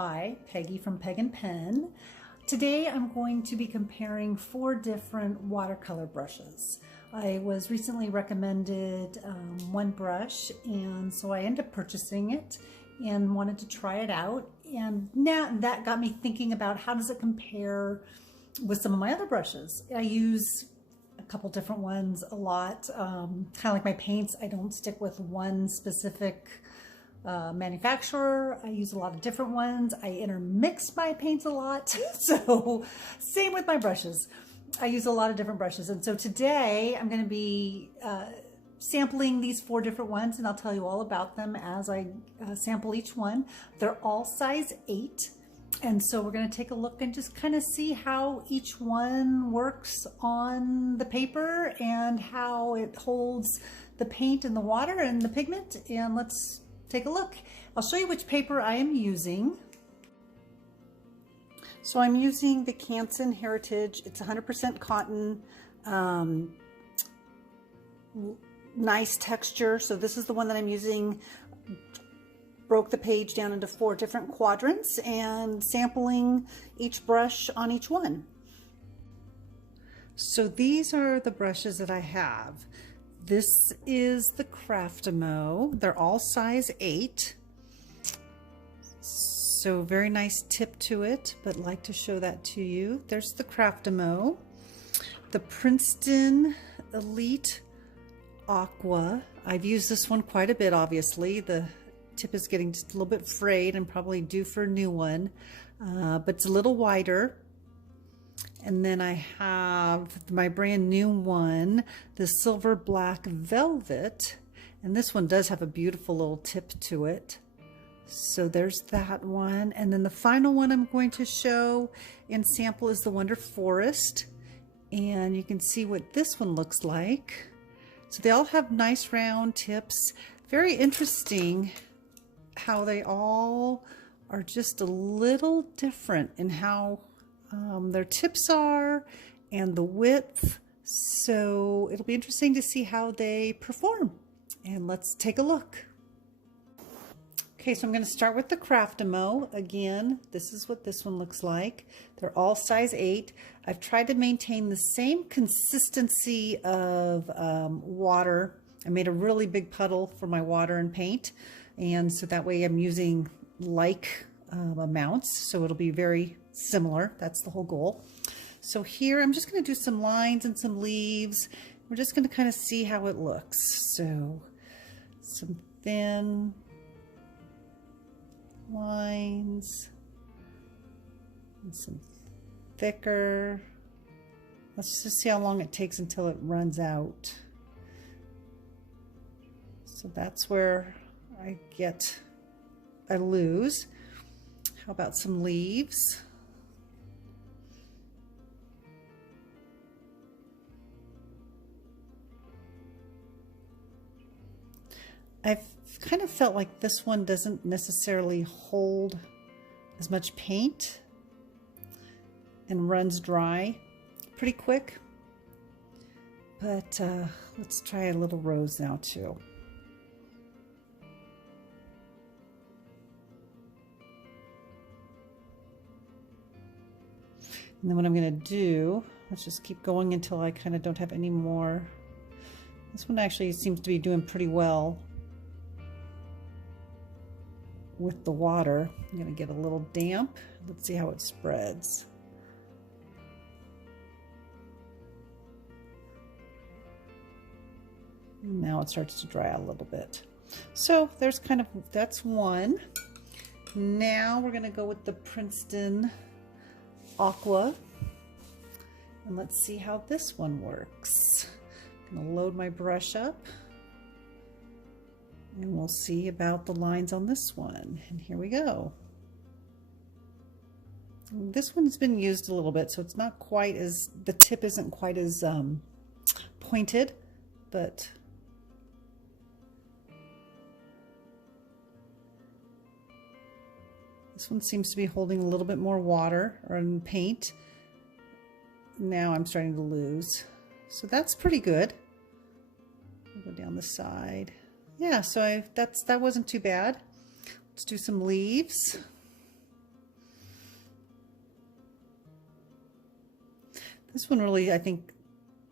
Hi, Peggy from Peg and Pen. Today I'm going to be comparing 4 different watercolor brushes. I was recently recommended one brush, and so I ended up purchasing it and wanted to try it out. And now that got me thinking about how does it compare with some of my other brushes. I use a couple different ones a lot. Kind of like my paints, I don't stick with one specific manufacturer. I use a lot of different ones. I intermix my paints a lot. So same with my brushes. I use a lot of different brushes. And so today I'm going to be sampling these 4 different ones, and I'll tell you all about them as I sample each one. They're all size 8. And so we're going to take a look and just kind of see how each one works on the paper and how it holds the paint and the water and the pigment. And let's take a look. I'll show you which paper I am using. So I'm using the Canson Heritage. It's 100% cotton, nice texture. So this is the one that I'm using. Broke the page down into 4 different quadrants and sampling each brush on each one. So these are the brushes that I have. This is the Craftamo. They're all size 8. So very nice tip to it, but like to show that to you. There's the Craftamo. The Princeton Elite Aqua. I've used this one quite a bit, obviously. The tip is getting just a little bit frayed and probably due for a new one, but it's a little wider. And then I have my brand new one, the Silver Black Velvet, and this one does have a beautiful little tip to it. So there's that one. And then the final one I'm going to show and sample is the Wonder Forest, and you can see what this one looks like. So they all have nice round tips. Very interesting how they all are just a little different in how their tips are and the width. So it'll be interesting to see how they perform. And let's take a look. Okay, so I'm going to start with the Craftamo. Again, this is what this one looks like. They're all size 8. I've tried to maintain the same consistency of water. I made a really big puddle for my water and paint, and so that way I'm using like amounts, so it'll be very similar. That's the whole goal. So here I'm just going to do some lines and some leaves. We're just going to kind of see how it looks. So some thin lines and some thicker. Let's just see how long it takes until it runs out. So that's where I lose. How about some leaves? I've kind of felt like this one doesn't necessarily hold as much paint and runs dry pretty quick. But let's try a little rose now too. And then what I'm going to do, let's just keep going until I kind of don't have any more. This one actually seems to be doing pretty well with the water. I'm going to get a little damp. Let's see how it spreads. And now it starts to dry out a little bit. So there's kind of, that's one. Now we're going to go with the Princeton Aqua, and let's see how this one works. I'm going to load my brush up, and we'll see about the lines on this one. And here we go. This one's been used a little bit, so it's not quite as, the tip isn't quite as pointed, but this one seems to be holding a little bit more water or paint. Now I'm starting to lose. So that's pretty good. I'll go down the side. Yeah, so that wasn't too bad. Let's do some leaves. This one really, I think,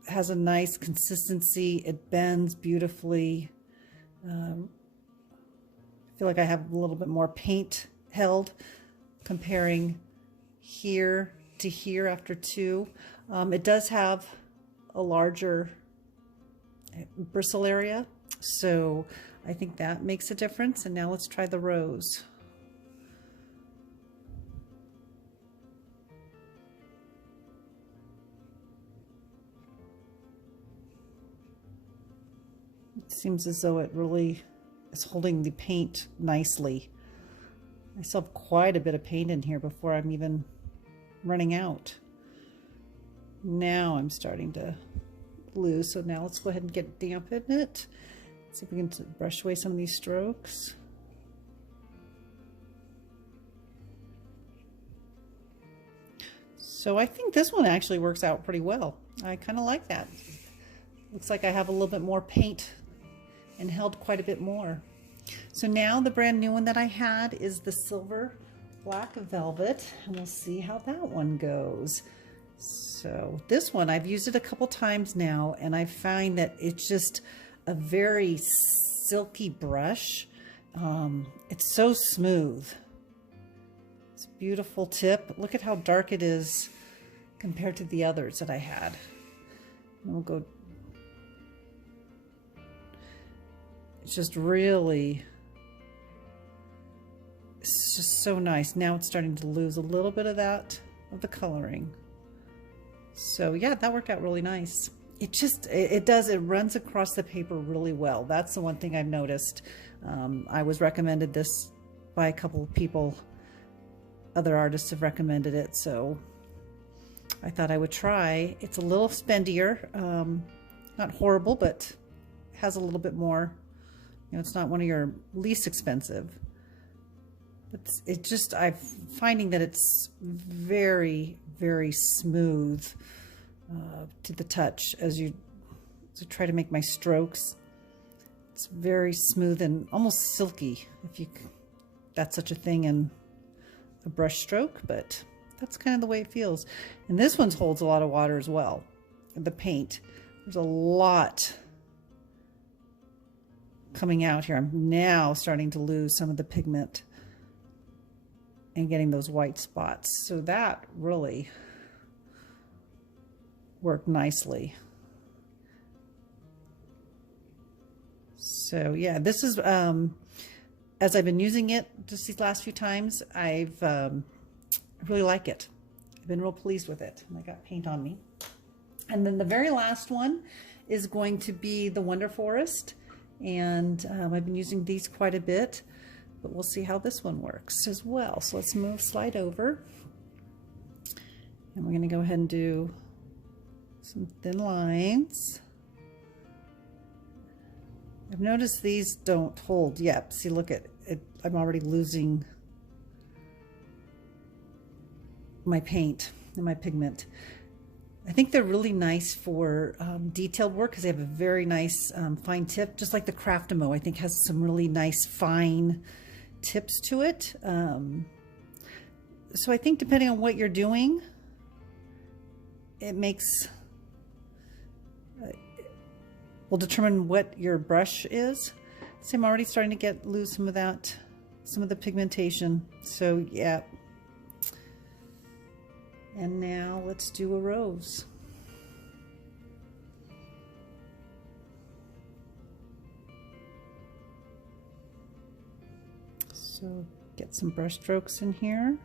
has a nice consistency. It bends beautifully. I feel like I have a little bit more paint held comparing here to here after two. It does have a larger bristle area, so I think that makes a difference. And now let's try the rose. It seems as though it really is holding the paint nicely. I still have quite a bit of paint in here before I'm even running out. Now I'm starting to lose, so now let's go ahead and get damp in it. See if we can brush away some of these strokes. So I think this one actually works out pretty well. I kind of like that. Looks like I have a little bit more paint and held quite a bit more. So now the brand new one that I had is the silver black velvet, and we'll see how that one goes. So this one, I've used it a couple times now, and I find that it's just a very silky brush. It's so smooth. It's a beautiful tip. Look at how dark it is compared to the others that I had. And we'll go. It's just really, it's just so nice. Now it's starting to lose a little bit of that, of the coloring. So yeah, that worked out really nice. It just, it runs across the paper really well. That's the one thing I've noticed. I was recommended this by a couple of people. Other artists have recommended it, so I thought I would try. It's a little spendier, not horrible, but has a little bit more. You know, it's not one of your least expensive. It just, I'm finding that it's very, very smooth to the touch as you try to make my strokes. It's very smooth and almost silky, if you, that's such a thing in a brush stroke, but that's kind of the way it feels. And this one holds a lot of water as well. The paint, there's a lot coming out here. I'm now starting to lose some of the pigment and getting those white spots. So that really worked nicely. So yeah, this is, as I've been using it just these last few times, I really like it. I've been real pleased with it. And I got paint on me. And then the very last one is going to be the Wonder Forest. And I've been using these quite a bit, but we'll see how this one works as well. So let's slide over. And we're gonna go ahead and do some thin lines. I've noticed these don't hold yet. See, look at it, I'm already losing my paint and my pigment. I think they're really nice for detailed work because they have a very nice fine tip, just like the Craftamo. I think has some really nice fine tips to it. So I think depending on what you're doing, it makes, will determine what your brush is. See, I'm already starting to lose some of that, some of the pigmentation. So yeah. And now let's do a rose. So get some brush strokes in here.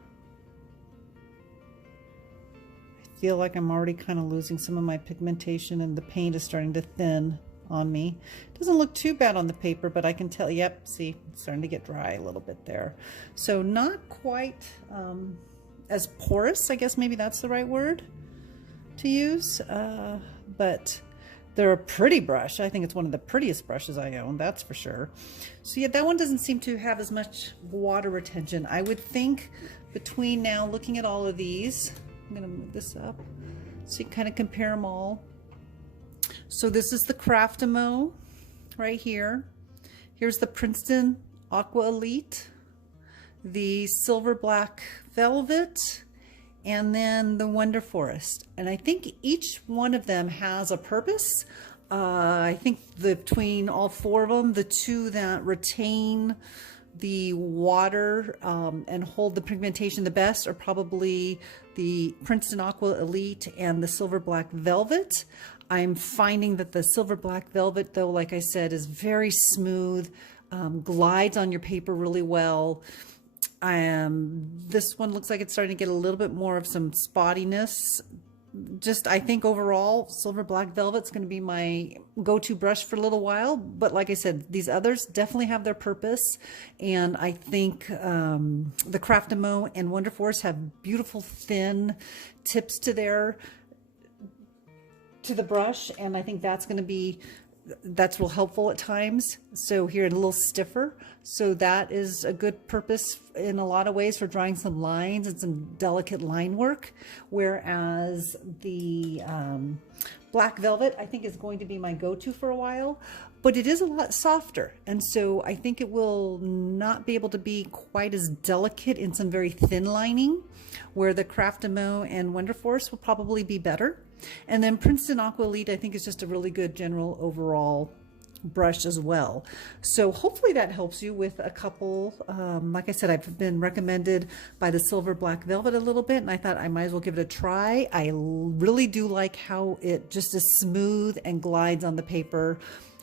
I feel like I'm already kind of losing some of my pigmentation and the paint is starting to thin on me. It doesn't look too bad on the paper, but I can tell, yep, see, it's starting to get dry a little bit there. So not quite as porous, I guess maybe that's the right word to use, but they're a pretty brush. I think it's one of the prettiest brushes I own, that's for sure. So yeah, that one doesn't seem to have as much water retention. I would think between now, looking at all of these, I'm gonna move this up so you can kind of compare them all. So this is the Craftamo right here. Here's the Princeton Aqua Elite, the silver black velvet, and then the Wonder Forest. And I think each one of them has a purpose. I think between all four of them, the two that retain the water and hold the pigmentation the best are probably the Princeton Aqua Elite and the Silver Black Velvet. I'm finding that the Silver Black Velvet, though, like I said, is very smooth, glides on your paper really well. This one looks like it's starting to get a little bit more of some spottiness. Just, I think overall, Silver Black Velvet's going to be my go-to brush for a little while. But like I said, these others definitely have their purpose. And I think the Craftamo and Wonder Force have beautiful thin tips to the brush. And I think that's real helpful at times. So here, a little stiffer. So that is a good purpose in a lot of ways for drawing some lines and some delicate line work. Whereas the Black Velvet, I think, is going to be my go-to for a while, but it is a lot softer. And so I think it will not be able to be quite as delicate in some very thin lining, where the Craftamo and Wonder Force will probably be better. And then Princeton Aqua Elite, I think, is just a really good general overall brush as well. So hopefully that helps you with a couple. Like I said, I've been recommended by the Silver Black Velvet a little bit, and I thought I might as well give it a try. I really do like how it just is smooth and glides on the paper,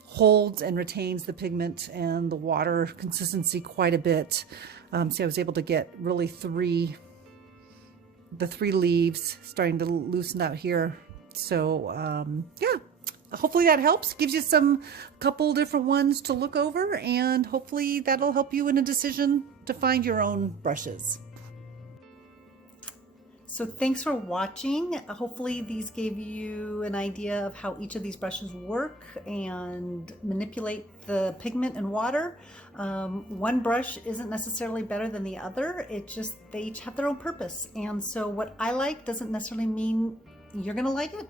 holds and retains the pigment and the water consistency quite a bit. See, I was able to get really the three leaves starting to loosen out here. So yeah, hopefully that helps, gives you some couple different ones to look over, and hopefully that'll help you in a decision to find your own brushes. So thanks for watching. Hopefully these gave you an idea of how each of these brushes work and manipulate the pigment and water. One brush isn't necessarily better than the other. They each have their own purpose. And so what I like doesn't necessarily mean you're gonna like it.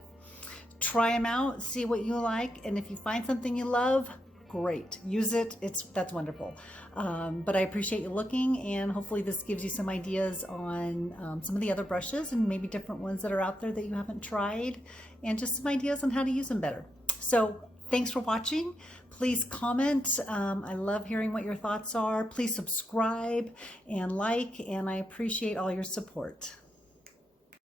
Try them out, see what you like, and if you find something you love, great, use it. That's wonderful. But I appreciate you looking, and hopefully this gives you some ideas on some of the other brushes and maybe different ones that are out there that you haven't tried, and just some ideas on how to use them better. So thanks for watching. Please comment. I love hearing what your thoughts are. Please subscribe and like, and I appreciate all your support.